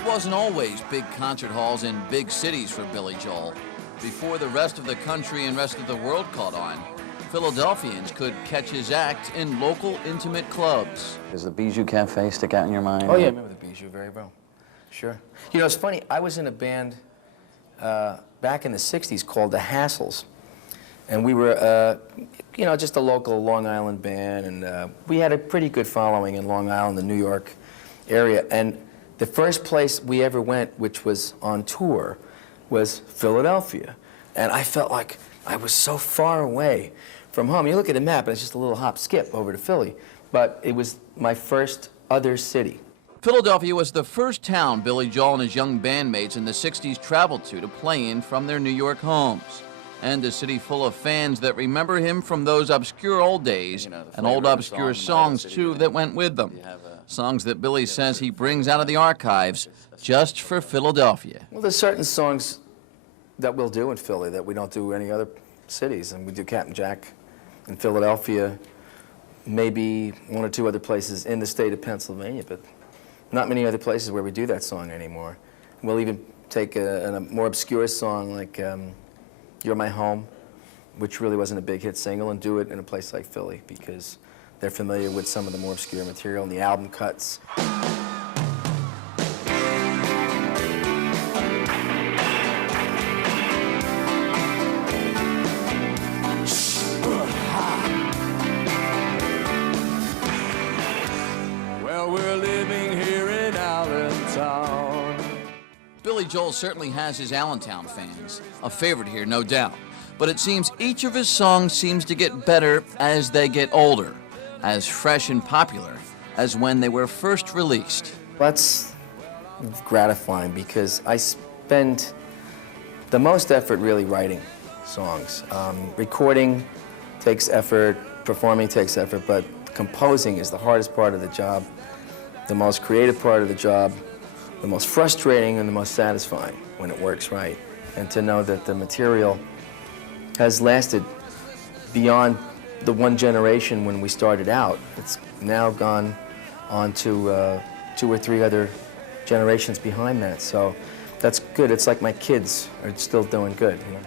It wasn't always big concert halls in big cities for Billy Joel. Before the rest of the country and rest of the world caught on, Philadelphians could catch his act in local intimate clubs. Does the Bijou Cafe stick out in your mind? Oh yeah, I remember the Bijou very well. Sure. You know, it's funny, I was in a band back in the 60s called the Hassles. And we were, you know, just a local Long Island band, and we had a pretty good following in Long Island, the New York area. And the first place we ever went, which was on tour, was Philadelphia. And I felt like I was so far away from home. You look at the map, and it's just a little hop skip over to Philly. But it was my first other city. Philadelphia was the first town Billy Joel and his young bandmates in the 60s traveled to play in from their New York homes. And a city full of fans that remember him from those obscure old days, and old obscure songs, too, that went with them. Songs that Billy says he brings out of the archives just for Philadelphia. Well, there's certain songs that we'll do in Philly that we don't do any other cities. And we do Captain Jack in Philadelphia, maybe one or two other places in the state of Pennsylvania, but not many other places where we do that song anymore. We'll even take a more obscure song like You're My Home, which really wasn't a big hit single, and do it in a place like Philly because they're familiar with some of the more obscure material and the album cuts. Well, we're living here in Allentown. Billy Joel certainly has his Allentown fans, a favorite here, no doubt. But it seems each of his songs seems to get better as they get older, as fresh and popular as when they were first released. That's gratifying because I spend the most effort really writing songs. Recording takes effort, performing takes effort, but composing is the hardest part of the job, the most creative part of the job, the most frustrating and the most satisfying when it works right. And to know that the material has lasted beyond the one generation when we started out. It's now gone on to 2 or 3 other generations behind that. So that's good. It's like my kids are still doing good, you know?